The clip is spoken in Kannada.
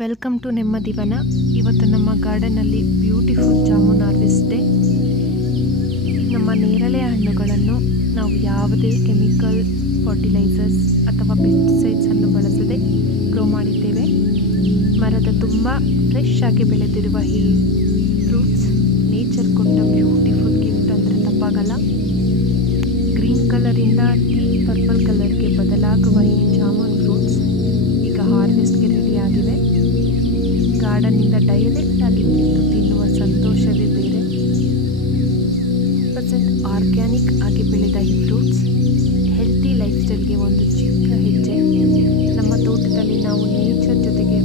Welcome to ನೆಮ್ಮದಿವನ. ಇವತ್ತು ನಮ್ಮ ಗಾರ್ಡನಲ್ಲಿ ಬ್ಯೂಟಿಫುಲ್ ಜಾಮೂನ್ ಹಾರ್ವೆಸ್ಟ್ ಡೇ. ನಮ್ಮ ನೇರಳೆ ಹಣ್ಣುಗಳನ್ನು ನಾವು ಯಾವುದೇ ಕೆಮಿಕಲ್ ಫರ್ಟಿಲೈಸರ್ಸ್ ಅಥವಾ ಪೆಸ್ಟಿಸೈಡ್ಸನ್ನು ಬಳಸದೆ ಗ್ರೋ ಮಾಡಿದ್ದೇವೆ. ಮರದ ತುಂಬ ಫ್ರೆಶ್ ಆಗಿ ಬೆಳೆದಿರುವ ಈ ಫ್ರೂಟ್ಸ್ ನೇಚರ್ ಕೊಟ್ಟ ಬ್ಯೂಟಿಫುಲ್ ಗಿಫ್ಟ್ ಅಂದರೆ ತಪ್ಪಾಗಲ್ಲ. ಗ್ರೀನ್ ಕಲರಿಂದ ಡೀಪ್ ಪರ್ಪಲ್ ಕಲರ್ಗೆ ಬದಲಾಗುವ ಈ ಜಾಮೂನ್ ಫ್ರೂಟ್ಸ್ ಈಗ ಹಾರ್ವೆಸ್ಟ್ಗೆ ರೆಡಿಯಾಗಿವೆ. ಗಾರ್ಡನ್ನಿಂದ ಡೈರೆಕ್ಟಾಗಿ ಕಿತ್ತು ತಿನ್ನುವ ಸಂತೋಷವೇ ಬೇರೆ. 100% ಆರ್ಗ್ಯಾನಿಕ್ ಆಗಿ ಬೆಳೆದ ಈ ಫ್ರೂಟ್ಸ್ ಹೆಲ್ತಿ ಲೈಫ್ ಸ್ಟೈಲ್ಗೆ ಒಂದು ಚಿಕ್ಕ ಹೆಜ್ಜೆ. ನಮ್ಮ ತೋಟದಲ್ಲಿ ನಾವು ನೇಚರ್ ಜೊತೆಗೆ